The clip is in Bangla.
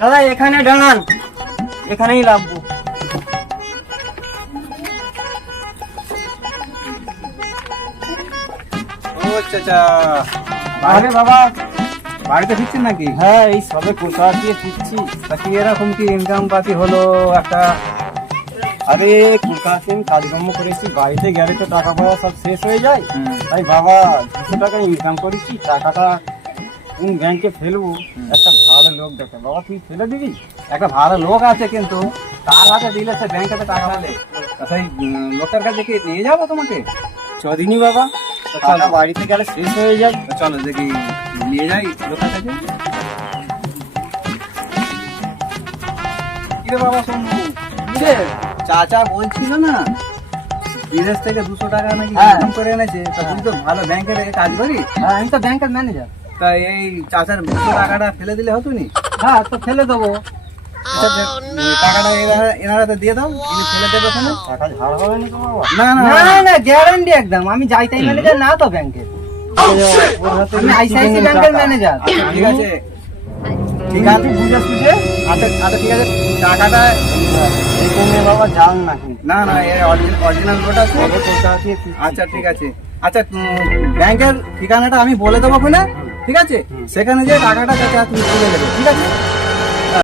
দাদা এখানে দাঁড়ান। এখানেই লাগবো। ও চাচা আরে বাবা। বাড়িতে ফিরছেন নাকি? হ্যাঁ এই সবে কোথা দিয়ে ফিরছি। তা কি এরকম কি ইনকাম পাতি হলো একটা? আরে কাজকর্ম করেছি বাড়িতে গেলে তো টাকা পয়সা সব শেষ হয়ে যায়। তাই বাবা দুশো টাকা ইনকাম করেছি টাকাটা কোন ব্যাংকে ফেলব একটা ভালো লোক দেখে। বাবা তুই ফেলে দিবি? একটা ভালো লোক আছে কিন্তু তার হাতে দিলে সে ব্যাংকে টাকা পাবে তা সেই উম, লোকটার কাছে কি নিয়ে যাব তোমাকে? চদিনি বাবা। তো। টাকা বাড়িতে গেলে শেষ হয়ে যায় চলো দেখি নিয়ে যাই লোকটার কাছে। বাবা শোনো কিরে চাচা বলছিল না বিদেশ থেকে দুশো টাকা নাকি হ্যাঁ। করে এনেছে। তা তুই তো ভালো ব্যাংকের কাজ করিস? হ্যাঁ আমি তো ব্যাংকের ম্যানেজার তা এই চাচার টাকাটা ফেলে দিলে হতো নি? হ্যাঁ তো ফেলে দেবো। আচ্ছা, টাকাটা এনারা- তো দিয়ে দাও ইনি ফেলে দেবে ওখানে। টাকা ঝাড় হবে না না না না না না গ্যারান্টি একদম। আমি যাই তাই ম্যানেজার না তো ব্যাংকে আমি আইসিআইসি ব্যাংকের ম্যানেজার আচ্ছা, ঠিক আছে। ঠিক আছে বুঝে আচ্ছা আচ্ছা ঠিক আছে টাকাটা বাবা যান না না না এই অরিজিনাল নোট আছে। আচ্ছা ঠিক আছে। আচ্ছা ব্যাংকের ঠিকানাটা আমি বলে দেবো ওখানে। ঠিক আছে? সেখানে যে টাকাটা চাচা তুমি তুলে দেবে ঠিক আছে?